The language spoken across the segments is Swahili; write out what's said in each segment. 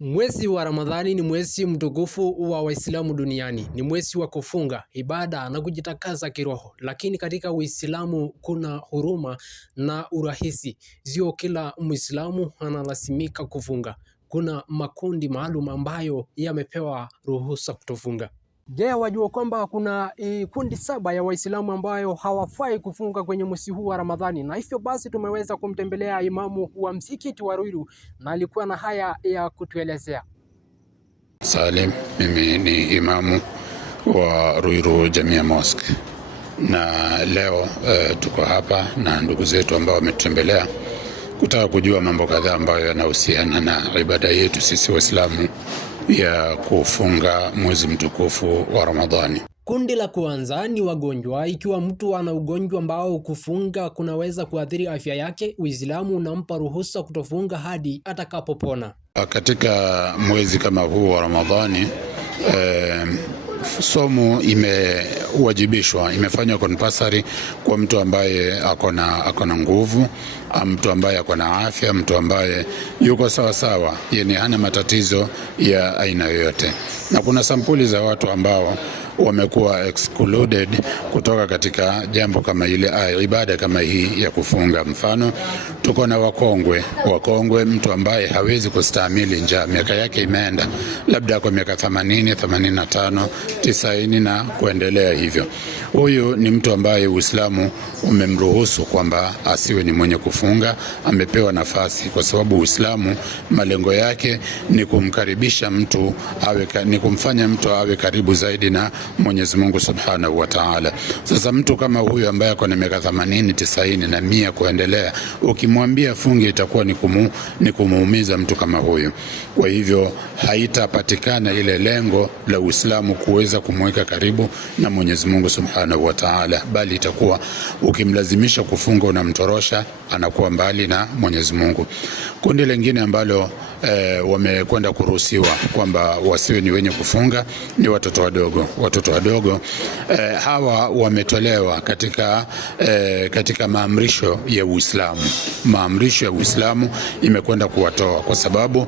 Mwezi wa Ramadhani ni mwezi mtukufu wa Waislamu duniani. Ni mwezi wa kufunga, ibada na kujitakasa kiroho. Lakini katika Uislamu kuna huruma na urahisi. Sio kila Muislamu analazimika kufunga. Kuna makundi maalum ambayo yamepewa ruhusa kutofunga. Je, wajua kwamba kuna kundi 7 ya Waislamu ambayo hawafai kufunga kwenye mwezi huu wa Ramadhani? Na hivyo basi tumeweza kumtembelea imamu wa msikiti wa Ruiru na alikuwa na haya ya kutuelezea. Salim, mimi ni imamu wa Ruiru Jamia Mosque, na leo tuko hapa na ndugu zetu ambao wametembelea kutaka kujua mambo kadhaa ambayo yanahusiana na ibada yetu sisi Waislamu ya kufunga mwezi mtukufu wa Ramadhani. Kundi la kwanza ni wagonjwa. Ikiwa mtu ana ugonjwa ambao kufunga kunaweza kuathiri afya yake, Uislamu unampa ruhusa kutofunga hadi atakapopona. Katika mwezi kama huu wa Ramadhani, somo imewajibishwa, imefanywa compulsory kwa mtu ambaye akona nguvu, mtu ambaye akona afya, mtu ambaye yuko sawa sawa, yani hana matatizo ya aina yoyote. Na kuna sampuli za watu ambao wamekuwa excluded kutoka katika jambo kama ile, ibada kama hii ya kufunga. Mfano, tuko na wakongwe, mtu ambaye hawezi kustahimili njaa, miaka yake imeenda, labda kwa miaka 80, 85, 90 na kuendelea hivyo. Huyu ni mtu ambaye Uislamu umemruhusu kwamba asiwe ni mwenye kufunga, amepewa nafasi, kwa sababu Uislamu malengo yake ni kumkaribisha mtu ni kumfanya mtu awe karibu zaidi na Mwenyezi Mungu Subhanahu wa Ta'ala. Sasa mtu kama huyu ambaye ako na miaka 80, 90 na 100 kuendelea, ukimwambia fungi itakuwa ni kumuumiza mtu kama huyu. Kwa hivyo haitapatikana ile lengo la Uislamu kuweza kumweka karibu na Mwenyezi Mungu Subhanahu wa Ta'ala, bali itakuwa ukimlazimisha kufunga unamtorosha, anakuwa mbali na Mwenyezi Mungu. Kundi lingine ambalo wamekwenda kuruhusiwa kwamba wasiwe ni wenye kufunga ni watoto wadogo. Hawa wametolewa katika maamrisho ya Uislamu. Maamrisho ya Uislamu imekwenda kuwatoa kwa sababu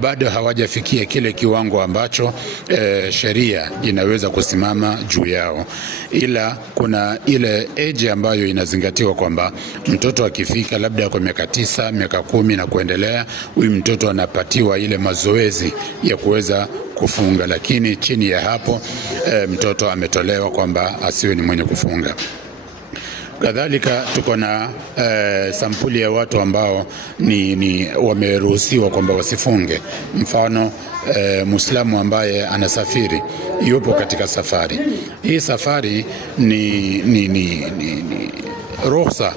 bado hawajafikia kile kiwango ambacho sheria inaweza kusimama juu yao, ila kuna ile age ambayo inazingatiwa kwamba mtoto akifika labda kwa miaka 9, miaka 10 na kuendelea, huyu mtoto anapatiwa ile mazoezi ya kuweza kufunga, lakini chini ya hapo mtoto ametolewa kwamba asiwe ni mwenye kufunga. Kadhalika tuko na sampuli ya watu ambao ni wameruhusiwa kwamba wasifunge. Mfano, Muislamu ambaye yupo katika safari. Hii safari ni ruhusa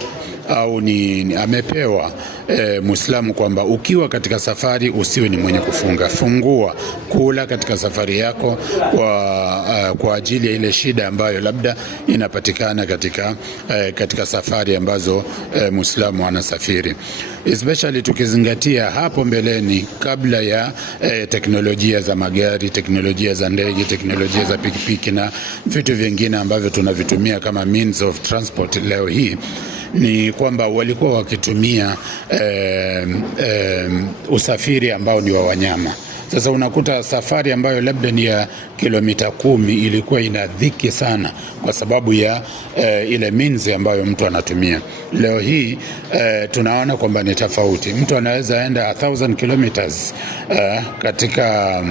au amepewa Muislamu kwamba ukiwa katika safari usiwe ni mwenye kufunga. Fungua kula katika safari yako kwa ajili ya ile shida ambayo labda inapatikana katika safari ambazo Muislamu anasafiri. Especially tukizingatia hapo mbeleni, kabla ya teknolojia za magari, teknolojia za ndege, teknolojia za pikipiki na vitu vingine ambavyo tunavitumia kama means of transport leo hii, ni kwamba walikuwa wakitumia usafiri ambao ni wa wanyama. Sasa unakuta safari ambayo labda ni ya kilomita 10 ilikuwa ina dhiki sana kwa sababu ya ile means ambayo mtu anatumia. Leo hii tunaona kwamba ni tofauti. Mtu anaweza enda 1000 kilometers katika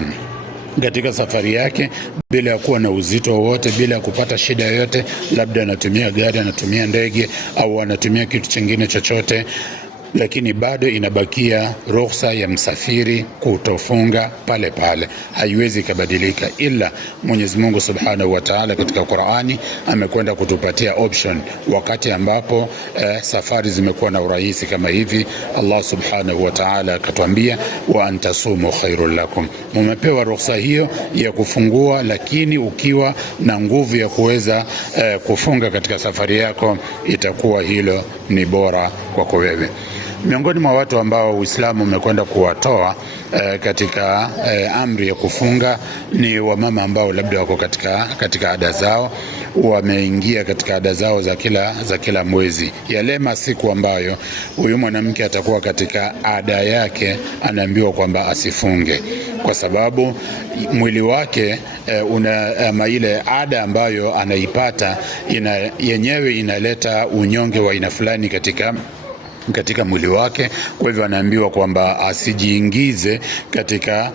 safari yake bila ya kuwa na uzito wote, bila ya kupata shida yoyote. Labda anatumia gari, anatumia ndege au anatumia kitu kingine chochote, lakini bado inabakia ruhusa ya msafiri kutofunga pale pale, haiwezi kubadilika. Ila Mwenyezi Mungu Subhanahu wa Ta'ala katika Qur'ani amekwenda kutupatia option wakati ambapo safari zimekuwa na urahisi kama hivi. Allah Subhanahu wa Ta'ala akatuambia, wa antasumu khairul lakum, mumepewa ruhusa hiyo ya kufungua, lakini ukiwa na nguvu ya kuweza kufunga katika safari yako, itakuwa hilo ni bora kwako wewe. Miongoni mwa watu ambao Uislamu umekwenda kuwatoa katika amri ya kufunga ni wamama ambao labda wako katika ada zao, wameingia katika ada zao za kila mwezi. Yale masiku ambayo huyu mwanamke atakuwa katika ada yake, anaambiwa kwamba asifunge, kwa sababu mwili wake ama ile ada ambayo anaipata yenyewe inaleta unyonge wa aina fulani katika mwili wake. Kwa hivyo anaambiwa kwamba asijiingize katika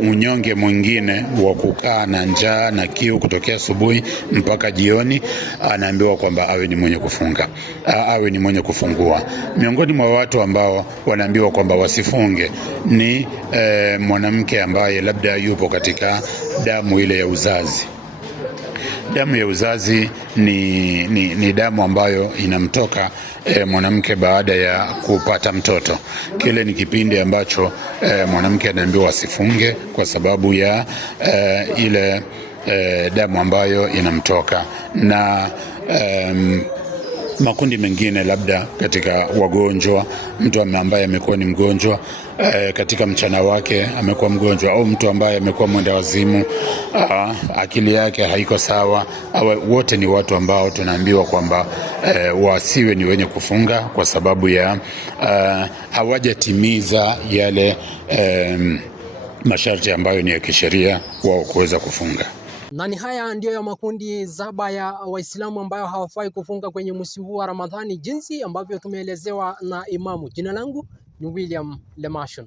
unyonge mwingine wa kukaa na njaa na kiu kutokea asubuhi mpaka jioni. Anaambiwa kwamba awe ni mwenye kufunga, awe ni mwenye kufungua. Miongoni mwa watu ambao wanaambiwa kwamba wasifunge ni mwanamke ambaye labda yupo katika damu ile ya uzazi. Damu ya uzazi ni damu ambayo inamtoka mwanamke baada ya kupata mtoto. Kile ni kipindi ambacho mwanamke anaambiwa asifunge kwa sababu ya ile damu ambayo inamtoka. Na makundi mengine labda katika wagonjwa, mtu ambaye amekuwa ni mgonjwa katika mchana wake amekuwa mgonjwa, au mtu ambaye amekuwa mwenda wazimu, akili yake haiko sawa, wote ni watu ambao tunaambiwa kwamba wasiwe ni wenye kufunga kwa sababu ya hawajatimiza yale masharti ambayo ni ya kisheria wao kuweza kufunga. Na ni haya ndio ya makundi saba ya Waislamu ambayo hawafai kufunga kwenye mwezi huu wa Ramadhani, jinsi ambavyo tumeelezewa na Imamu. Jina langu ni William Lemashon.